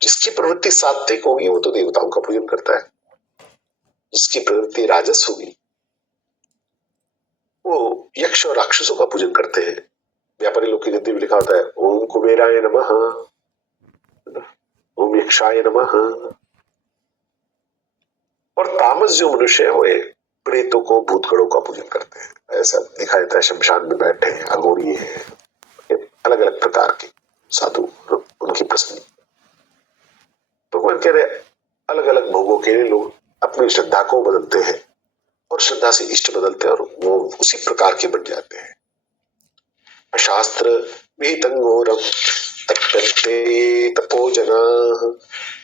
जिसकी प्रवृत्ति सात्विक होगी वो तो देवताओं का पूजन करता है, जिसकी प्रवृत्ति राजस होगी वो यक्ष और राक्षसों का पूजन करते हैं। व्यापारी लोग की गद्दी में लिखा होता है ओम कुबेराय नमः, ओम यक्षाय नमः। और तामस जो मनुष्य है वो प्रेतों को, भूतगणों का पूजन करते हैं। ऐसा दिखाई देता है शमशान में बैठे हैं, अघोरी है, अलग अलग प्रकार के साधु, उनकी प्रसन्नी। भगवान कह रहे अलग अलग भोगों के लिए लोग अपनी श्रद्धा को बदलते हैं और श्रद्धा से इष्ट बदलते हैं और वो उसी प्रकार के बन जाते हैं। शास्त्र विहितंगोरम तप्यन्ते तपोजनाः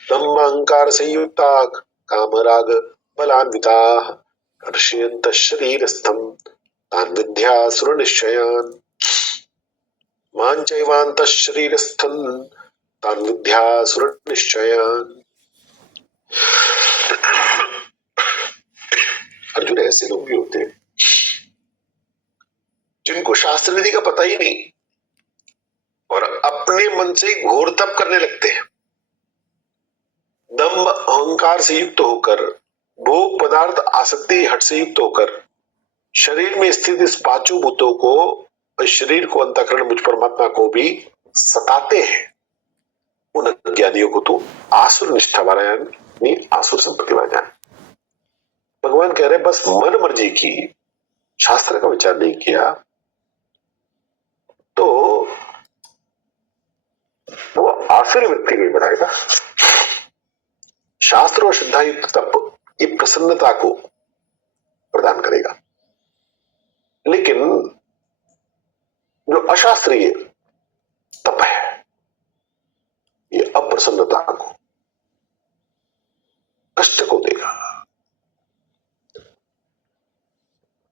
दम्भांकार संयुक्ता कामराग बलान्विताः कर्षयन्तः शरीरस्थं तान् विद्यासुर निश्चयान् मां चैवान्तः शरीरस्थं तान् विद्यासुर निश्चयान्। अर्जुन, ऐसे लोग भी होते हैं जिनको शास्त्र विधि का पता ही नहीं और अपने मन से घोर तप करने लगते हैं। दम्भ अहंकार से युक्त होकर, भोग पदार्थ आसक्ति हट से युक्त होकर शरीर में स्थित इस पांचों भूतों को, शरीर को, अंतःकरण, मुझ परमात्मा को भी सताते हैं। उन अज्ञानियों को तो आसुर निष्ठा वाला यानी आसुर संपत्ति वाला जान। भगवान कह रहे बस मन मर्जी की, शास्त्र का विचार नहीं किया तो वो आसुरी व्यक्ति नहीं बनाएगा। शास्त्र और श्रद्धा युक्त तप ये प्रसन्नता को प्रदान करेगा, लेकिन जो अशास्त्रीय तप है ये अप्रसन्नता को, कष्ट को देगा।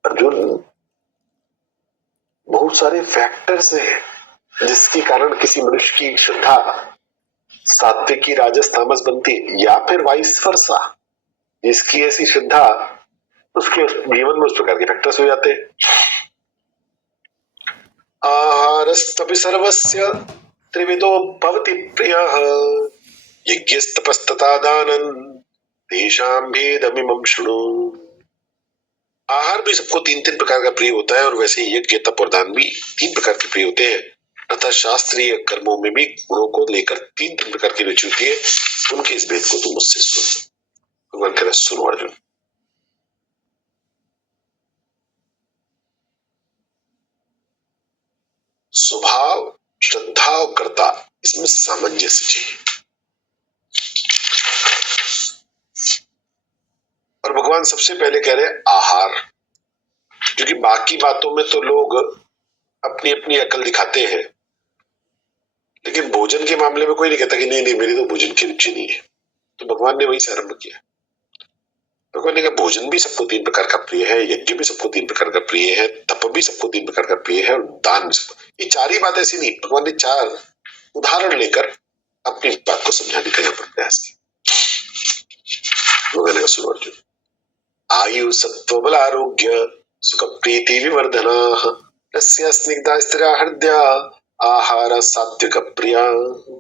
अर्जुन, बहुत सारे फैक्टर्स हैं जिसके कारण किसी मनुष्य की श्रद्धा सात्विकी राजस तामस बनती है, या फिर वाइस वर्सा, जिसकी ऐसी श्रद्धा उसके जीवन में उस प्रकार के फैक्टर्स हो जाते हैं। आहारस्तपि सर्वस्य त्रिविधो भवति प्रियः यज्ञस्तपस्तथा दानं तेषां भेदमिमं शृणु। आहार भी सबको तीन तीन प्रकार का प्रिय होता है और वैसे ही यज्ञ, तप और दान भी तीन प्रकार के प्रिय होते हैं। अतः शास्त्रीय कर्मों में भी गुणों को लेकर तीन तीन प्रकार की रुचि होती है। उनके इस भेद को तुम मुझसे सुनो। भगवान कह रहे सुनो अर्जुन, स्वभाव, श्रद्धा और कर्ता, इसमें सामंजस्य चाहिए। और भगवान सबसे पहले कह रहे आहार, क्योंकि बाकी बातों में तो लोग अपनी अपनी अकल दिखाते हैं, लेकिन भोजन के मामले में कोई नहीं कहता कि नहीं नहीं मेरी तो भोजन की रुचि नहीं है। तो भगवान ने वही से आरंभ किया। भगवान ने कहा भोजन भी सबको तीन प्रकार का प्रिय है, यज्ञ भी सबको तीन प्रकार का प्रिय है, तप भी सबको तीन प्रकार का प्रिय है और दान भी सबको। ये चार ही बात ऐसी नहीं, भगवान ने चार उदाहरण लेकर अपनी बात को समझाने का यहाँ पर प्रयास किया। भगवान ने सुनो अर्जुन, आयु सत्व बल आरोग्य सुख प्रीति विवर्धना रस्य स्निग्धा स्थिरा हृदया आहार सात्विक प्रिया।